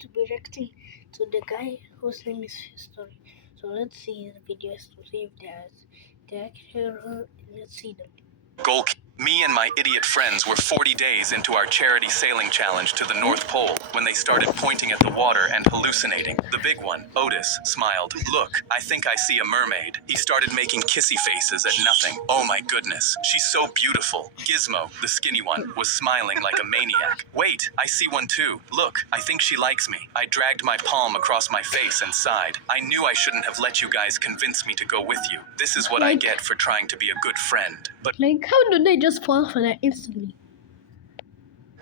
To be reacting to the guy whose name is History. So let's see the videos to see if they're actually. Let's see them. Me and my idiot friends were 40 days into our charity sailing challenge to the North Pole when they started pointing at the water and hallucinating. The big one, Otis, smiled. Look, I think I see a mermaid. He started making kissy faces at nothing. Oh my goodness, she's so beautiful. Gizmo, the skinny one, was smiling like a maniac. Wait, I see one too. Look, I think she likes me. I dragged my palm across my face and sighed. I knew I shouldn't have let you guys convince me to go with you. This is what I get for trying to be a good friend. But how do they just fall for that instantly?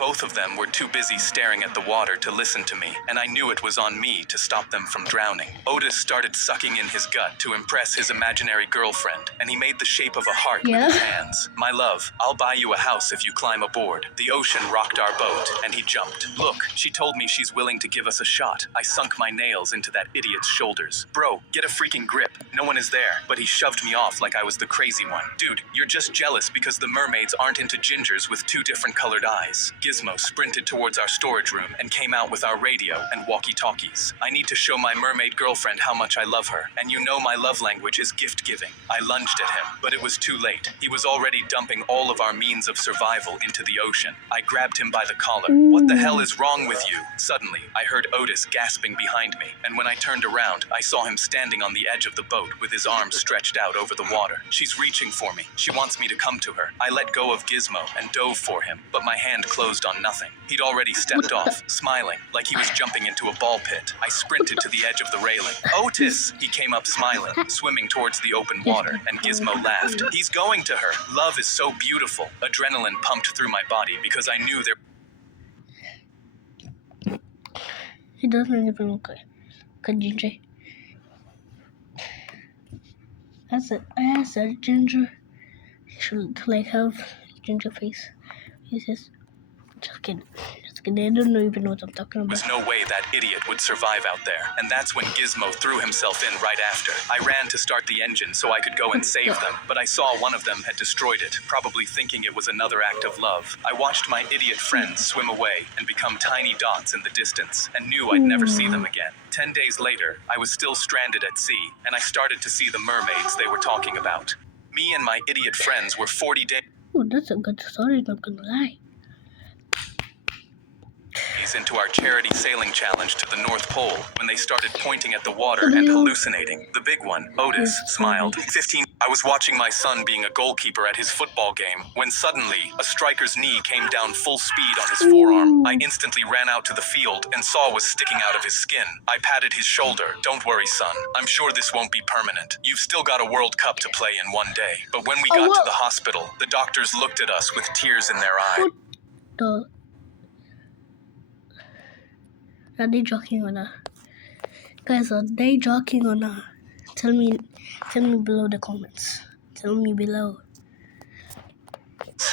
both of them were too busy staring at the water to listen to me, and I knew it was on me to stop them from drowning. Otis started sucking in his gut to impress his imaginary girlfriend, and he made the shape of a heart with his hands. My love, I'll buy you a house if you climb aboard. The ocean rocked our boat, and he jumped. Look, she told me she's willing to give us a shot. I sunk my nails into that idiot's shoulders. Bro, get a freaking grip. No one is there, but he shoved me off like I was the crazy one. Dude, you're just jealous because the mermaids aren't into gingers with 2 different colored eyes. Gizmo sprinted towards our storage room and came out with our radio and walkie-talkies. I need to show my mermaid girlfriend how much I love her, and you know my love language is gift-giving. I lunged at him, but it was too late. He was already dumping all of our means of survival into the ocean. I grabbed him by the collar. What the hell is wrong with you? Suddenly, I heard Otis gasping behind me, and when I turned around, I saw him standing on the edge of the boat with his arms stretched out over the water. She's reaching for me. She wants me to come to her. I let go of Gizmo and dove for him, but my hand closed on nothing. He'd already stepped off, smiling, like he was jumping into a ball pit. I sprinted to the edge of the railing. Otis! He came up smiling, swimming towards the open water, and Gizmo laughed. He's going to her. Love is so beautiful. Adrenaline pumped through my body because I knew there... He doesn't even look like a ginger. As a ginger, he should like have ginger face. He says, just kidding. I don't even know what I'm talking about. There was no way that idiot would survive out there, and that's when Gizmo threw himself in right after. I ran to start the engine so I could go and save them, but I saw one of them had destroyed it, probably thinking it was another act of love. I watched my idiot friends swim away and become tiny dots in the distance, and knew I'd never see them again. 10 days later, I was still stranded at sea, and I started to see the mermaids they were talking about. Me and my idiot friends were 40 days... Oh, that's a good story, not gonna lie. Into our charity sailing challenge to the North Pole when they started pointing at the water and hallucinating. The big one, Otis, smiled. 15. I was watching my son being a goalkeeper at his football game when suddenly a striker's knee came down full speed on his forearm. I instantly ran out to the field and saw was sticking out of his skin. I patted his shoulder. Don't worry, son. I'm sure this won't be permanent. You've still got a World Cup to play in one day. But when we got to the hospital, the doctors looked at us with tears in their eyes. Are they joking or not? Guys, are they joking or not? Tell me below the comments. Tell me below.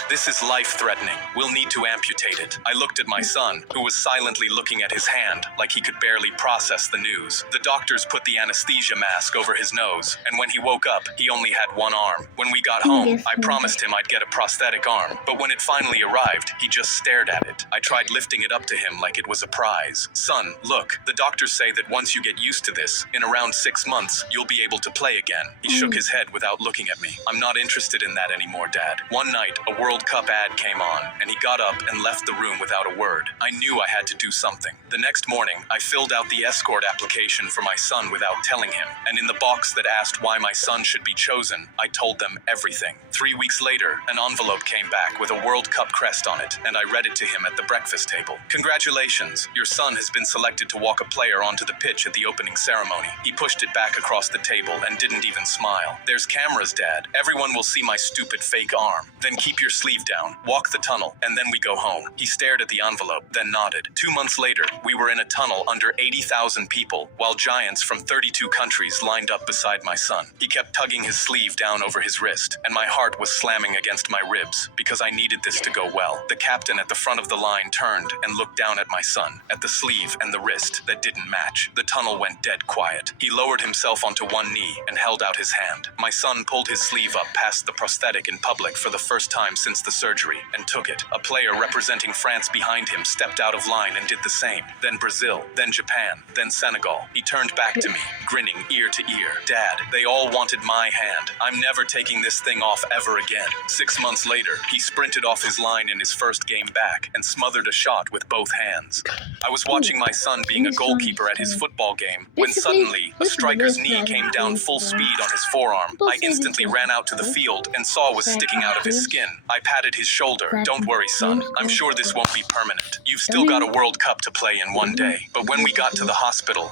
This is life-threatening. We'll need to amputate it. I looked at my son, who was silently looking at his hand, like he could barely process the news. The doctors put the anesthesia mask over his nose, and when he woke up, he only had one arm. When we got home, I promised him I'd get a prosthetic arm, but when it finally arrived, he just stared at it. I tried lifting it up to him like it was a prize. Son, look, the doctors say that once you get used to this, in around 6 months, you'll be able to play again. He shook his head without looking at me. I'm not interested in that anymore, Dad. One night, a World Cup ad came on, and he got up and left the room without a word. I knew I had to do something. The next morning, I filled out the escort application for my son without telling him, and in the box that asked why my son should be chosen, I told them everything. 3 weeks later, an envelope came back with a World Cup crest on it, and I read it to him at the breakfast table. Congratulations, your son has been selected to walk a player onto the pitch at the opening ceremony. He pushed it back across the table and didn't even smile. There's cameras, Dad. Everyone will see my stupid fake arm. Then keep your sleeve down, walk the tunnel, and then we go home. He stared at the envelope, then nodded. 2 months later, we were in a tunnel under 80,000 people, while giants from 32 countries lined up beside my son. He kept tugging his sleeve down over his wrist, and my heart was slamming against my ribs, because I needed this to go well. The captain at the front of the line turned and looked down at my son, at the sleeve and the wrist that didn't match. The tunnel went dead quiet. He lowered himself onto one knee and held out his hand. My son pulled his sleeve up past the prosthetic in public for the first time since against the surgery and took it. A player representing France behind him stepped out of line and did the same. Then Brazil, then Japan, then Senegal. He turned back to me, grinning ear to ear. Dad, they all wanted my hand. I'm never taking this thing off ever again. 6 months later, he sprinted off his line in his first game back and smothered a shot with both hands. I was watching my son being a goalkeeper at his football game when suddenly a striker's knee came down full speed on his forearm. I instantly ran out to the field and saw was sticking out of his skin. I patted his shoulder. Don't worry, son. I'm sure this won't be permanent. You've still got a World Cup to play in one day. But when we got to the hospital,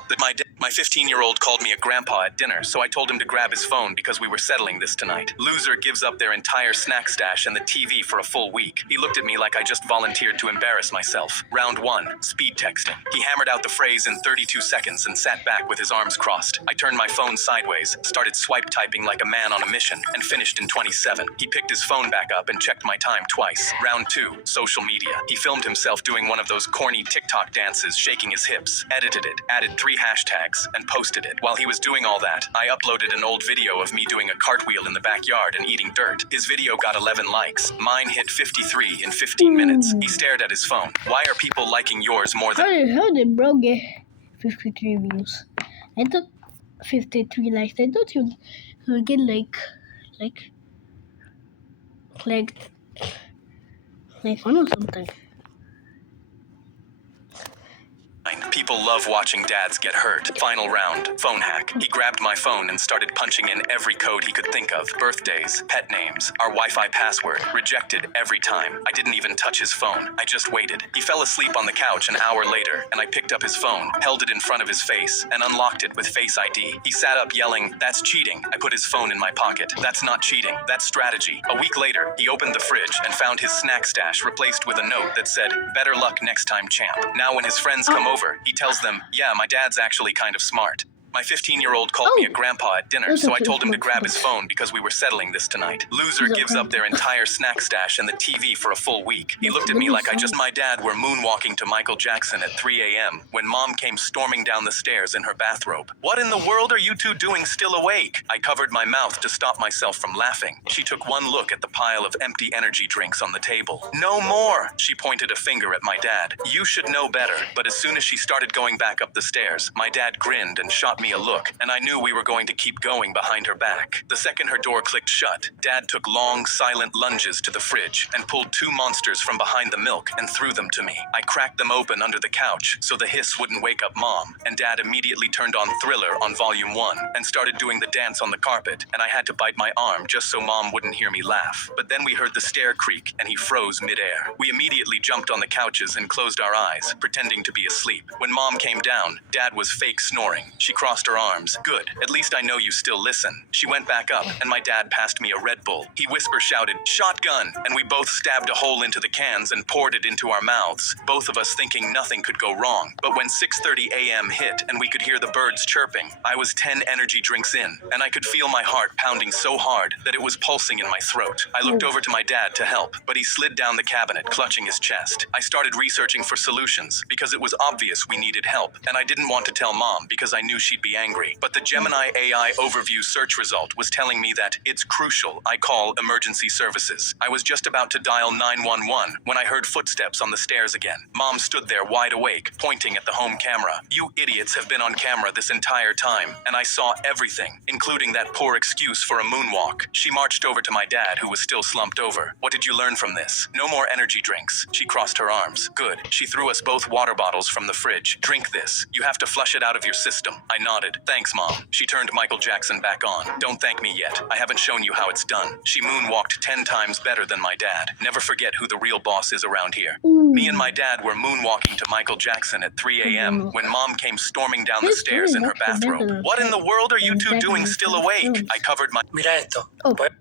my 15-year-old called me a grandpa at dinner, so I told him to grab his phone because we were settling this tonight. Loser gives up their entire snack stash and the TV for a full week. He looked at me like I just volunteered to embarrass myself. Round 1, speed texting. He hammered out the phrase in 32 seconds and sat back with his arms crossed. I turned my phone sideways, started swipe typing like a man on a mission, and finished in 27. He picked his phone back up and checked my time twice. Round 2, social media. He filmed himself doing one of those corny TikTok dances, shaking his hips, edited it, added 3 hashtags, and posted it. While he was doing all that, I uploaded an old video of me doing a cartwheel in the backyard and eating dirt. His video got 11 likes. Mine hit 53 in 15 minutes. He stared at his phone. Why are people liking yours more than... How did bro get 53 views? I thought 53 likes. I thought he would get like 1 or something. People love watching dads get hurt. Final round, phone hack. He grabbed my phone and started punching in every code he could think of. Birthdays, pet names, our Wi-Fi password. Rejected every time. I didn't even touch his phone. I just waited. He fell asleep on the couch an hour later, and I picked up his phone, held it in front of his face, and unlocked it with Face ID. He sat up yelling, "That's cheating." I put his phone in my pocket. That's not cheating. That's strategy. A week later, he opened the fridge and found his snack stash replaced with a note that said, "Better luck next time, champ." Now when his friends come over, he tells them, "Yeah, my dad's actually kind of smart." My 15-year-old called me a grandpa at dinner, so I told him to grab his phone because we were settling this tonight. Loser gives up their entire snack stash and the TV for a full week. He looked at me like my dad were moonwalking to Michael Jackson at 3 a.m. when mom came storming down the stairs in her bathrobe. "What in the world are you two doing still awake?" I covered my mouth to stop myself from laughing. She took one look at the pile of empty energy drinks on the table. "No more!" She pointed a finger at my dad. "You should know better." But as soon as she started going back up the stairs, my dad grinned and shot me a look, and I knew we were going to keep going behind her back. The second her door clicked shut, Dad took long, silent lunges to the fridge and pulled 2 monsters from behind the milk and threw them to me. I cracked them open under the couch so the hiss wouldn't wake up Mom, and Dad immediately turned on Thriller on volume 1 and started doing the dance on the carpet, and I had to bite my arm just so Mom wouldn't hear me laugh. But then we heard the stair creak and he froze midair. We immediately jumped on the couches and closed our eyes, pretending to be asleep. When Mom came down, Dad was fake snoring. She crossed her arms. "Good, at least I know you still listen." She went back up, and my dad passed me a Red Bull. He whisper shouted, "Shotgun!" and we both stabbed a hole into the cans and poured it into our mouths, both of us thinking nothing could go wrong. But when 6:30 a.m. hit and we could hear the birds chirping, I was 10 energy drinks in, and I could feel my heart pounding so hard that it was pulsing in my throat. I looked over to my dad to help, but he slid down the cabinet, clutching his chest. I started researching for solutions because it was obvious we needed help, and I didn't want to tell Mom because I knew she'd be angry. But the Gemini AI overview search result was telling me that it's crucial I call emergency services. I was just about to dial 911 when I heard footsteps on the stairs again. Mom stood there wide awake, pointing at the home camera. "You idiots have been on camera this entire time, and I saw everything, including that poor excuse for a moonwalk." She marched over to my dad, who was still slumped over. "What did you learn from this? No more energy drinks." She crossed her arms. "Good." She threw us both water bottles from the fridge. "Drink this. You have to flush it out of your system." I nodded. "Thanks, Mom." She turned Michael Jackson back on. "Don't thank me yet. I haven't shown you how it's done." She moonwalked 10 times better than my dad. Never forget who the real boss is around here. Me and my dad were moonwalking to Michael Jackson at 3 a.m. when Mom came storming down the stairs in her bathrobe. "What in the world are you two doing still awake?" I covered my... Mira esto.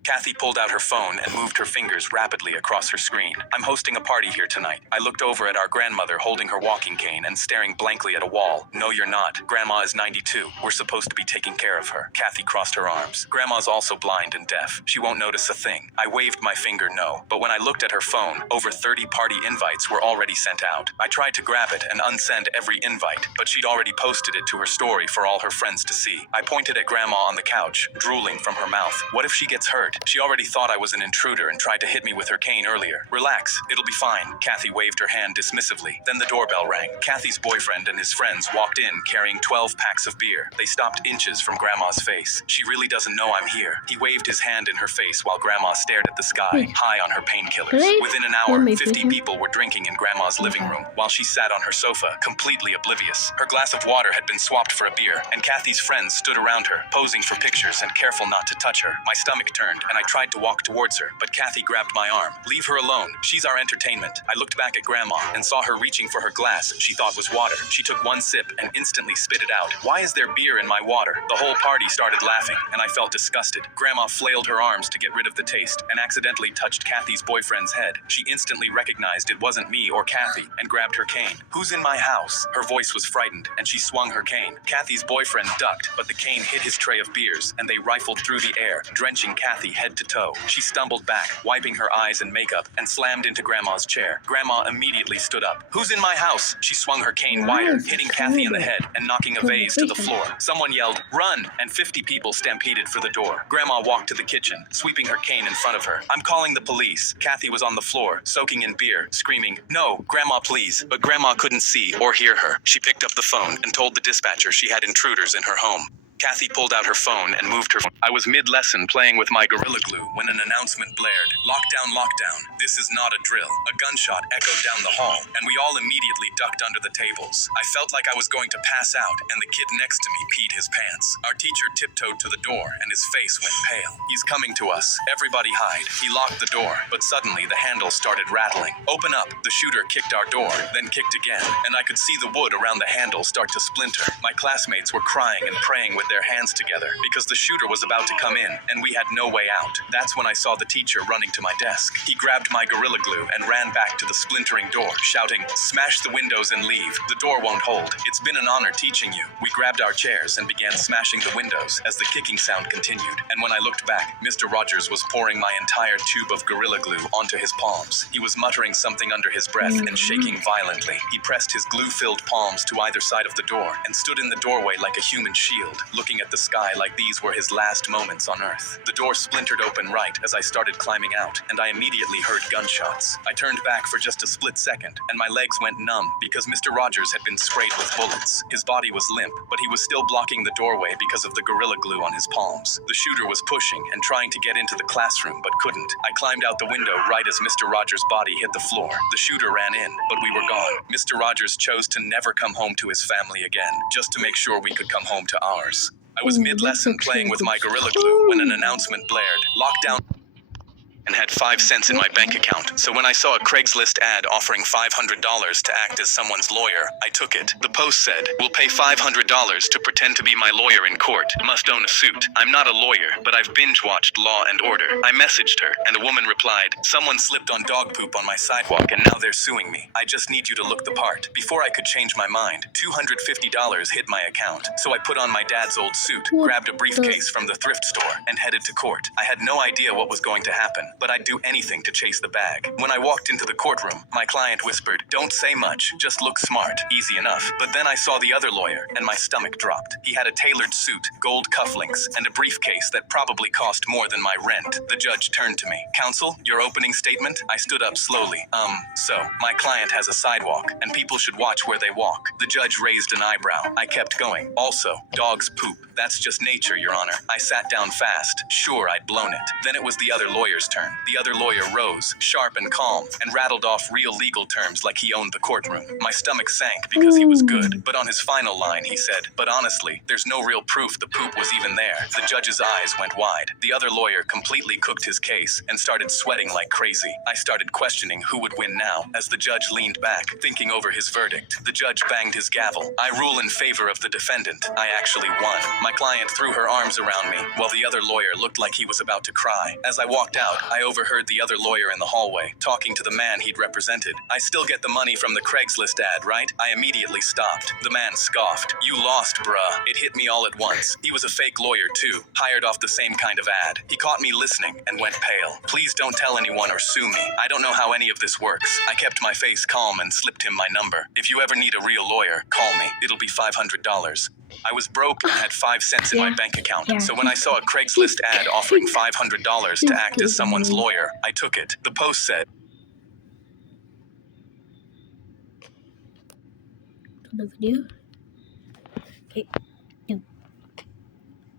Kathy pulled out her phone and moved her fingers rapidly across her screen. "I'm hosting a party here tonight." I looked over at our grandmother holding her walking cane and staring blankly at a wall. "No, you're not. Grandma is 92. too. We're supposed to be taking care of her. Kathy crossed her arms. Grandma's also blind and deaf. She won't notice a thing. I waved my finger no, but when I looked at her phone, over 30 party invites were already sent out. I tried to grab it and unsend every invite, but she'd already posted it to her story for all her friends to see. I pointed at Grandma on the couch, drooling from her mouth. What if she gets hurt? She already thought I was an intruder and tried to hit me with her cane earlier. Relax, it'll be fine. Kathy waved her hand dismissively. Then the doorbell rang. Kathy's boyfriend and his friends walked in carrying 12 packs of beer. They stopped inches from Grandma's face. She really doesn't know I'm here. He waved his hand in her face while Grandma stared at the sky, high on her painkillers. Within an hour, 50 people were drinking in Grandma's living room, while she sat on her sofa, completely oblivious. Her glass of water had been swapped for a beer, and Kathy's friends stood around her, posing for pictures and careful not to touch her. My stomach turned, and I tried to walk towards her, but Kathy grabbed my arm. Leave her alone. She's our entertainment. I looked back at Grandma and saw her reaching for her glass she thought was water. She took one sip and instantly spit it out. Why is there beer in my water? The whole party started laughing, and I felt disgusted. Grandma flailed her arms to get rid of the taste and accidentally touched Kathy's boyfriend's head. She instantly recognized it wasn't me or Kathy and grabbed her cane. Who's in my house? Her voice was frightened, and she swung her cane. Kathy's boyfriend ducked, but the cane hit his tray of beers, and they rifled through the air, drenching Kathy head to toe. She stumbled back, wiping her eyes and makeup, and slammed into Grandma's chair. Grandma immediately stood up. Who's in my house? She swung her cane wider, hitting Kathy in the head and knocking a vase to the floor. Someone yelled, "Run!" and 50 people stampeded for the door. Grandma walked to the kitchen, sweeping her cane in front of her. I'm calling the police. Kathy was on the floor, soaking in beer, screaming, "No, Grandma, please." But Grandma couldn't see or hear her. She picked up the phone and told the dispatcher she had intruders in her home. Kathy pulled out her phone and moved her phone. I was mid-lesson playing with my Gorilla Glue when an announcement blared. Lockdown, lockdown. This is not a drill. A gunshot echoed down the hall, and we all immediately ducked under the tables. I felt like I was going to pass out, and the kid next to me peed his pants. Our teacher tiptoed to the door, and his face went pale. He's coming to us. Everybody hide. He locked the door, but suddenly the handle started rattling. Open up. The shooter kicked our door, then kicked again, and I could see the wood around the handle start to splinter. My classmates were crying and praying with their hands together because the shooter was about to come in and we had no way out. That's when I saw the teacher running to my desk. He grabbed my Gorilla Glue and ran back to the splintering door, shouting, "Smash the windows and leave. The door won't hold. It's been an honor teaching you." We grabbed our chairs and began smashing the windows as the kicking sound continued. And when I looked back, Mr. Rogers was pouring my entire tube of Gorilla Glue onto his palms. He was muttering something under his breath and shaking violently. He pressed his glue-filled palms to either side of the door and stood in the doorway like a human shield, looking at the sky like these were his last moments on Earth. The door splintered open right as I started climbing out, and I immediately heard gunshots. I turned back for just a split second, and my legs went numb because Mr. Rogers had been sprayed with bullets. His body was limp, but he was still blocking the doorway because of the Gorilla Glue on his palms. The shooter was pushing and trying to get into the classroom, but couldn't. I climbed out the window right as Mr. Rogers' body hit the floor. The shooter ran in, but we were gone. Mr. Rogers chose to never come home to his family again, just to make sure we could come home to ours. I was mid-lesson playing with my Gorilla Glue when an announcement blared. Lockdown. And had 5 cents in my bank account. So when I saw a Craigslist ad offering $500 to act as someone's lawyer, I took it. The post said, "We'll pay $500 to pretend to be my lawyer in court. Must own a suit. I'm not a lawyer, but I've binge-watched Law and Order." I messaged her, and a woman replied, "Someone slipped on dog poop on my sidewalk, and now they're suing me. I just need you to look the part." Before I could change my mind, $250 hit my account. So I put on my dad's old suit, grabbed a briefcase from the thrift store, and headed to court. I had no idea what was going to happen, but I'd do anything to chase the bag. When I walked into the courtroom, my client whispered, "Don't say much, just look smart." Easy enough. But then I saw the other lawyer, and my stomach dropped. He had a tailored suit, gold cufflinks, and a briefcase that probably cost more than my rent. The judge turned to me. "Counsel, your opening statement?" I stood up slowly. So, my client has a sidewalk, and people should watch where they walk. The judge raised an eyebrow. I kept going. "Also, dogs poop. That's just nature, Your Honor." I sat down fast. Sure, I'd blown it. Then it was the other lawyer's turn. The other lawyer rose, sharp and calm, and rattled off real legal terms like he owned the courtroom. My stomach sank because he was good, but on his final line he said, "But honestly, there's no real proof the poop was even there." The judge's eyes went wide. The other lawyer completely cooked his case and started sweating like crazy. I started questioning who would win now as the judge leaned back, thinking over his verdict. The judge banged his gavel. "I rule in favor of the defendant. I actually won." My client threw her arms around me, while the other lawyer looked like he was about to cry. As I walked out, I overheard the other lawyer in the hallway, talking to the man he'd represented. I still get the money from the Craigslist ad, right? I immediately stopped. The man scoffed. You lost, bruh. It hit me all at once. He was a fake lawyer too, hired off the same kind of ad. He caught me listening and went pale. Please don't tell anyone or sue me. I don't know how any of this works. I kept my face calm and slipped him my number. If you ever need a real lawyer, call me. It'll be $500. I was broke and had 5 cents in my bank account, so when I saw a Craigslist ad offering $500 to act as someone's lawyer, I took it. The post said, the video. Okay.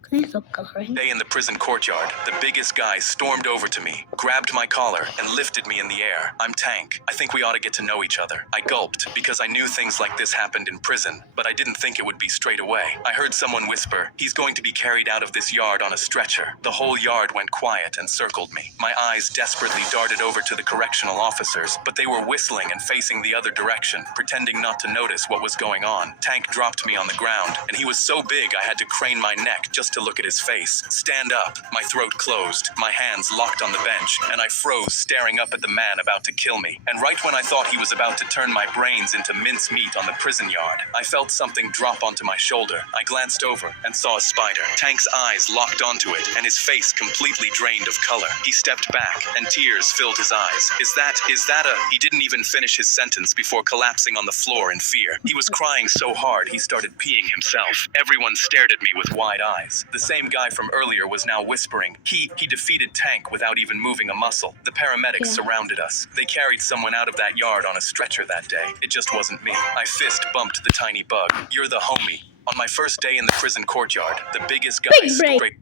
Please stop coloring. Day in the prison courtyard, the biggest guy stormed over to me, grabbed my collar, and lifted me in the air. I'm Tank. I think we ought to get to know each other. I gulped, because I knew things like this happened in prison, but I didn't think it would be straight away. I heard someone whisper, he's going to be carried out of this yard on a stretcher. The whole yard went quiet and circled me. My eyes desperately darted over to the correctional officers, but they were whistling and facing the other direction, pretending not to notice what was going on. Tank dropped me on the ground, and he was so big I had to crane my neck just to look at his face. Stand up. My throat closed, my hands locked on the bench, and I froze, staring up at the man about to kill me. And right when I thought he was about to turn my brains into mincemeat on the prison yard, I felt something drop onto my shoulder. I glanced over and saw a spider. Tank's eyes locked onto it, and his face completely drained of color. He stepped back, and tears filled his eyes. Is that a... He didn't even finish his sentence before collapsing on the floor in fear. He was crying so hard he started peeing himself. Everyone stared at me with wide eyes. The same guy from earlier was now whispering. He defeated Tank without even moving a muscle. The paramedics surrounded us. They carried someone out of that yard on a stretcher that day. It just wasn't me. I fist bumped the tiny bug. You're the homie. On my first day in the prison courtyard, the biggest guy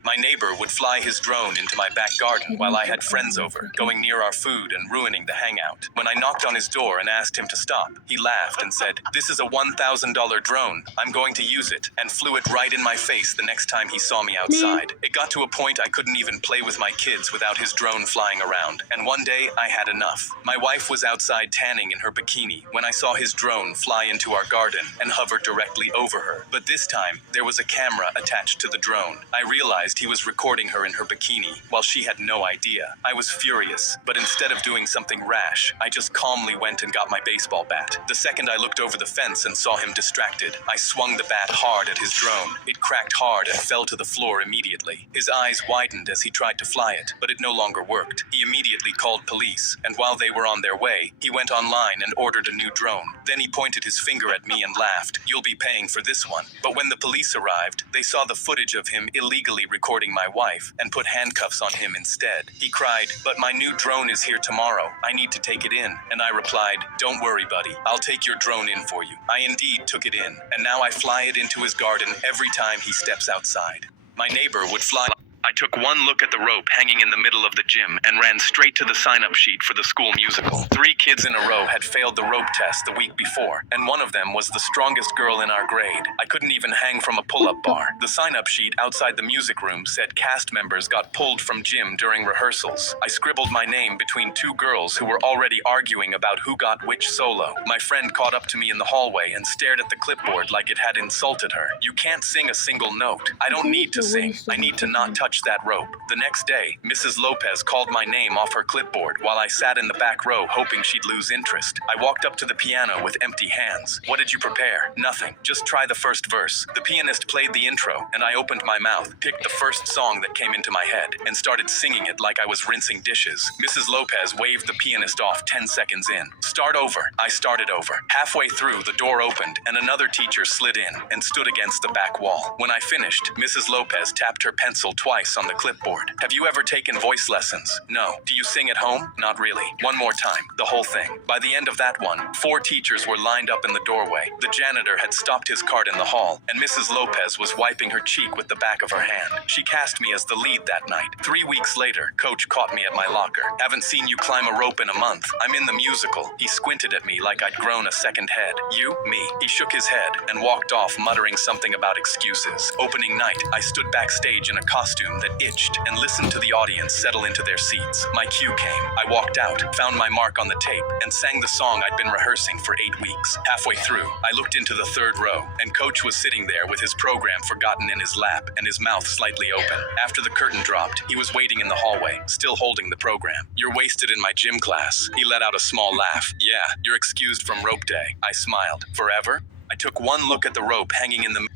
my neighbor would fly his drone into my back garden while I had friends over, going near our food and ruining the hangout. When I knocked on his door and asked him to stop, he laughed and said, "This is a $1,000 drone. I'm going to use it," and flew it right in my face the next time he saw me outside. It got to a point I couldn't even play with my kids without his drone flying around, and one day I had enough. My wife was outside tanning in her bikini when I saw his drone fly into our garden and hover directly over her. But this time, there was a camera attached to the drone. I realized he was recording her in her bikini, while she had no idea. I was furious, but instead of doing something rash, I just calmly went and got my baseball bat. The second I looked over the fence and saw him distracted, I swung the bat hard at his drone. It cracked hard and fell to the floor immediately. His eyes widened as he tried to fly it, but it no longer worked. He immediately called police, and while they were on their way, he went online and ordered a new drone. Then he pointed his finger at me and laughed. "You'll be paying for this one." But when the police arrived, they saw the footage of him illegally recording my wife and put handcuffs on him instead. He cried, "But my new drone is here tomorrow. I need to take it in." And I replied, "Don't worry, buddy. I'll take your drone in for you." I indeed took it in, and now I fly it into his garden every time he steps outside. My neighbor would fly... I took one look at the rope hanging in the middle of the gym and ran straight to the sign-up sheet for the school musical. 3 kids in a row had failed the rope test the week before, and one of them was the strongest girl in our grade. I couldn't even hang from a pull-up bar. The sign-up sheet outside the music room said cast members got pulled from gym during rehearsals. I scribbled my name between 2 girls who were already arguing about who got which solo. My friend caught up to me in the hallway and stared at the clipboard like it had insulted her. "You can't sing a single note." I don't need to sing. I need to not touch that rope. The next day, Mrs. Lopez called my name off her clipboard while I sat in the back row hoping she'd lose interest. I walked up to the piano with empty hands. "What did you prepare?" "Nothing. Just try the first verse." The pianist played the intro, and I opened my mouth, picked the first song that came into my head, and started singing it like I was rinsing dishes. Mrs. Lopez waved the pianist off 10 seconds in. "Start over." I started over. Halfway through, the door opened, and another teacher slid in and stood against the back wall. When I finished, Mrs. Lopez tapped her pencil twice on the clipboard. "Have you ever taken voice lessons?" "No." "Do you sing at home?" "Not really." "One more time." The whole thing. By the end of that one, 4 teachers were lined up in the doorway. The janitor had stopped his cart in the hall, and Mrs. Lopez was wiping her cheek with the back of her hand. She cast me as the lead that night. 3 weeks later, Coach caught me at my locker. "Haven't seen you climb a rope in a month. I'm in the musical." He squinted at me like I'd grown a second head. "You?" "Me." He shook his head and walked off muttering something about excuses. Opening night, I stood backstage in a costume theme that itched and listened to the audience settle into their seats. My cue came. I walked out, found my mark on the tape, and sang the song I'd been rehearsing for 8 weeks. Halfway through, I looked into the third row, and Coach was sitting there with his program forgotten in his lap and his mouth slightly open. After the curtain dropped, he was waiting in the hallway, still holding the program. "You're wasted in my gym class." He let out a small laugh. "Yeah, you're excused from rope day." I smiled. "Forever?" I took one look at the rope hanging in the...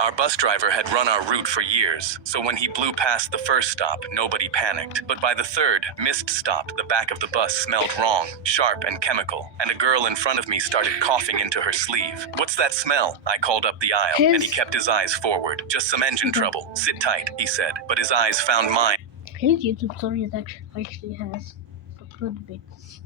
Our bus driver had run our route for years, so when he blew past the first stop, nobody panicked. But by the third, missed stop, the back of the bus smelled wrong, sharp and chemical, and a girl in front of me started coughing into her sleeve. "What's that smell?" I called up the aisle, and he kept his eyes forward. "Just some engine trouble. Sit tight," he said, but his eyes found mine. His YouTube story actually has some good bits.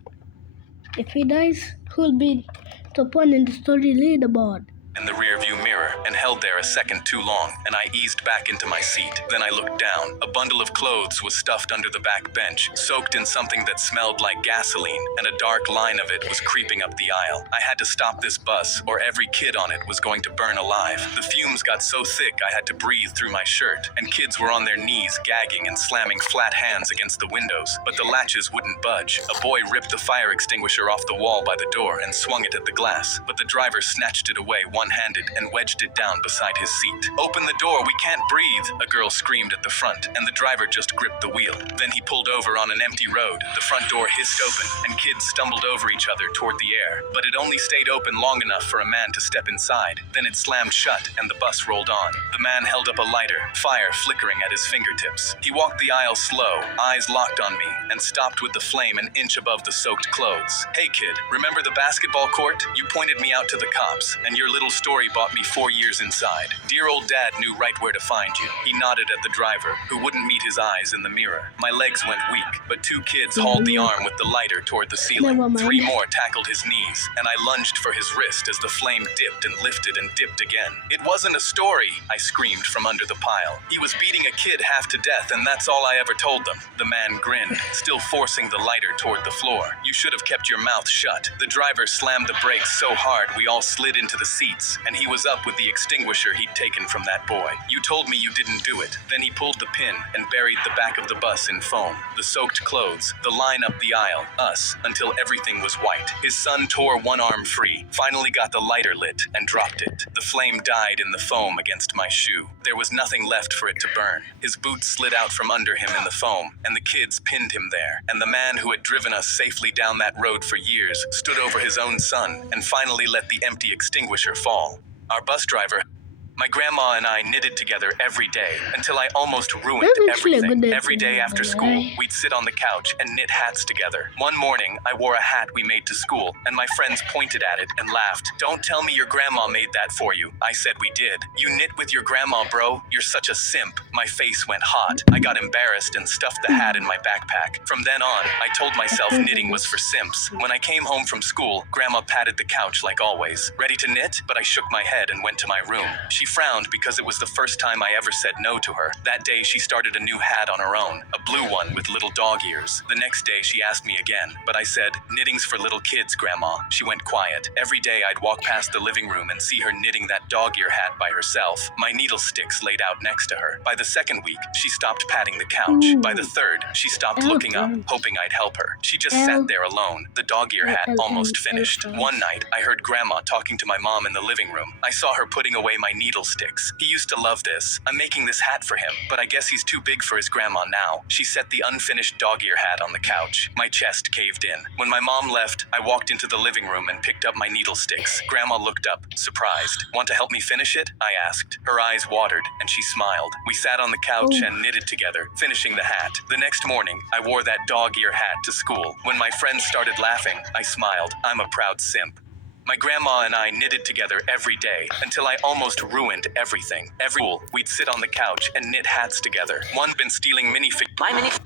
If he dies, who'll be top one in the story leaderboard? In the rearview mirror and held there a second too long, and I eased back into my seat. Then I looked down. A bundle of clothes was stuffed under the back bench, soaked in something that smelled like gasoline, and a dark line of it was creeping up the aisle. I had to stop this bus, or every kid on it was going to burn alive. The fumes got so thick I had to breathe through my shirt, and kids were on their knees gagging and slamming flat hands against the windows, but the latches wouldn't budge. A boy ripped the fire extinguisher off the wall by the door and swung it at the glass, but the driver snatched it away one-handed and wedged it down beside his seat. "Open the door, we can't breathe," a girl screamed at the front, and the driver just gripped the wheel. Then he pulled over on an empty road. The front door hissed open, and kids stumbled over each other toward the air. But it only stayed open long enough for a man to step inside. Then it slammed shut, and the bus rolled on. The man held up a lighter, fire flickering at his fingertips. He walked the aisle slow, eyes locked on me, and stopped with the flame an inch above the soaked clothes. "Hey kid, remember the basketball court? You pointed me out to the cops, and your little story bought me 4 years inside. Dear old dad knew right where to find you." He nodded at the driver, who wouldn't meet his eyes in the mirror. My legs went weak, but 2 kids hauled the arm with the lighter toward the ceiling. 3 more tackled his knees, and I lunged for his wrist as the flame dipped and lifted and dipped again. "It wasn't a story," I screamed from under the pile. "He was beating a kid half to death, and that's all I ever told them." The man grinned, still forcing the lighter toward the floor. "You should have kept your mouth shut." The driver slammed the brakes so hard we all slid into the seats, and he was up with the extinguisher he'd taken from that boy. "You told me you didn't do it." Then he pulled the pin and buried the back of the bus in foam, the soaked clothes, the line up the aisle, us, until everything was white. His son tore one arm free, finally got the lighter lit, and dropped it. The flame died in the foam against my shoe. There was nothing left for it to burn. His boots slid out from under him in the foam, and the kids pinned him there. And the man who had driven us safely down that road for years stood over his own son and finally let the empty extinguisher fall. Our bus driver... My grandma and I knitted together every day until I almost ruined everything. Every day after school, we'd sit on the couch and knit hats together. One morning, I wore a hat we made to school, and my friends pointed at it and laughed. "Don't tell me your grandma made that for you." I said we did. "You knit with your grandma, bro? You're such a simp." My face went hot. I got embarrassed and stuffed the hat in my backpack. From then on, I told myself knitting was for simps. When I came home from school, Grandma patted the couch like always. "Ready to knit?" But I shook my head and went to my room. She frowned because it was the first time I ever said no to her. That day she started a new hat on her own, a blue one with little dog ears. The next day she asked me again, but I said, "Knitting's for little kids, Grandma." She went quiet. Every day I'd walk past the living room and see her knitting that dog ear hat by herself, my needle sticks laid out next to her. By the second week, she stopped patting the couch. By the third, she stopped looking up, hoping I'd help her. She just sat there alone, the dog ear hat almost finished. One night, I heard Grandma talking to my mom in the living room. I saw her putting away my needle sticks. "He used to love this. I'm making this hat for him, but I guess he's too big for his grandma now." She set the unfinished dog ear hat on the couch. My chest caved in. When my mom left, I walked into the living room and picked up my needle sticks. Grandma looked up, surprised. "Want to help me finish it?" I asked. Her eyes watered, and she smiled. We sat on the couch and knitted together, finishing the hat. The next morning, I wore that dog ear hat to school. When my friends started laughing, I smiled. I'm a proud simp. My grandma and I knitted together every day until I almost ruined everything. Every school, we'd sit on the couch and knit hats together.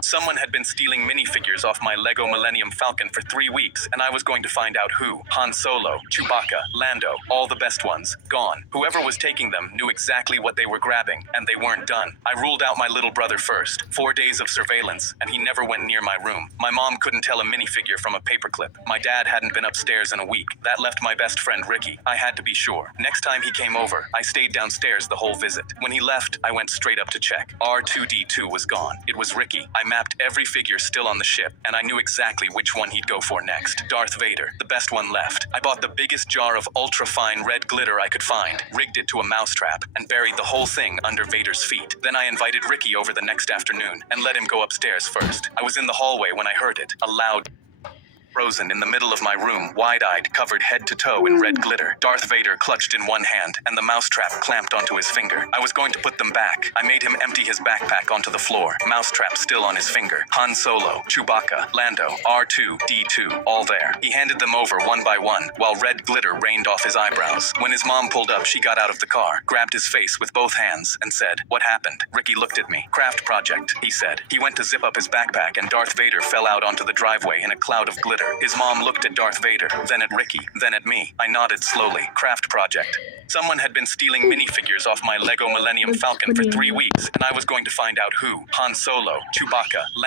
Someone had been stealing minifigures off my Lego Millennium Falcon for 3 weeks, and I was going to find out who. Han Solo, Chewbacca, Lando, all the best ones, gone. Whoever was taking them knew exactly what they were grabbing, and they weren't done. I ruled out my little brother first. 4 days of surveillance, and he never went near my room. My mom couldn't tell a minifigure from a paperclip. My dad hadn't been upstairs in a week. That left my best friend Ricky. I had to be sure. Next time he came over, I stayed downstairs the whole visit. When he left, I went straight up to check. R2-D2 was gone. It was Ricky. I mapped every figure still on the ship, and I knew exactly which one he'd go for next. Darth Vader, the best one left. I bought the biggest jar of ultra-fine red glitter I could find, rigged it to a mousetrap, and buried the whole thing under Vader's feet. Then I invited Ricky over the next afternoon and let him go upstairs first. I was in the hallway when I heard it, a loud frozen in the middle of my room, wide-eyed, covered head to toe in red glitter. Darth Vader clutched in one hand, and the mousetrap clamped onto his finger. I was going to put them back. I made him empty his backpack onto the floor, mousetrap still on his finger. Han Solo, Chewbacca, Lando, R2-D2, all there. He handed them over one by one, while red glitter rained off his eyebrows. When his mom pulled up, she got out of the car, grabbed his face with both hands, and said, "What happened?" Ricky looked at me. "Craft project," he said. He went to zip up his backpack, and Darth Vader fell out onto the driveway in a cloud of glitter. His mom looked at Darth Vader, then at Ricky, then at me. I nodded slowly. Craft project. Someone had been stealing minifigures off my Lego Millennium Falcon for 3 weeks, and I was going to find out who. Han Solo, Chewbacca,